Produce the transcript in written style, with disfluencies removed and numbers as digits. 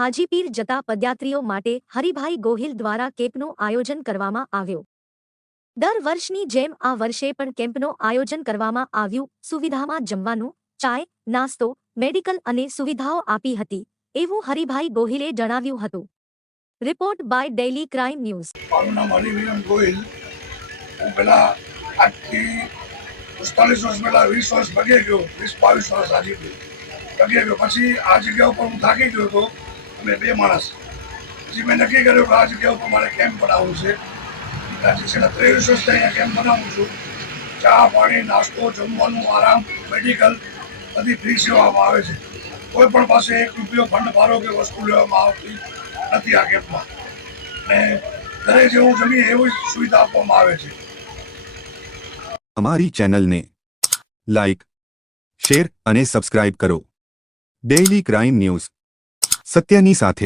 હાજીપીર જતા પદયાત્રીઓ માટે હરિભાઈ ગોહિલ દ્વારા કેમ્પનું આયોજન કરવામાં આવ્યું। દર વર્ષની જેમ આ વર્ષે પણ કેમ્પનું આયોજન કરવામાં આવ્યું। સુવિધામાં જમવાનું, ચાય, નાસ્તો, મેડિકલ અને સુવિધાઓ આપી હતી એવું હરિભાઈ ગોહિલે જણાવ્યું હતું। Report by Daily Crime News. મારું નામ હરિભાઈ ગોહિલ। હું પહેલા આજથી 45 વર્ષ પહેલા 20 વર્ષ ભગે ગયો, 20-22 વર્ષ હાજીપીર ભગે ગયો। પછી આ જગ્યા ઉપર હું થાકી ગયો હતો, અમે બે માણસ। પછી મેં નક્કી કર્યું કે આ જગ્યા ઉપર મારે કેમ્પ બનાવવું છે। આજે છેલ્લા 23 વર્ષથી અહીંયા કેમ્પ બનાવું છું। ચા, પાણી, નાસ્તો, જમવાનું, આરામ, મેડિકલ બધી ફ્રી સેવામાં આવે છે। કોઈ પણ પાસે 1 રૂપિયો ફંડ ફાળો કે વસ્તુ લેવામાં આવતી નથી આ કેમ્પમાં, અને ઘરે જેવું જમીએ એવી સુવિધા આપવામાં આવે છે। અમારી ચેનલને લાઈક, શેર અને સબસ્ક્રાઇબ કરો। ડેઇલી ક્રાઇમ ન્યૂઝ, સત્યની સાથે।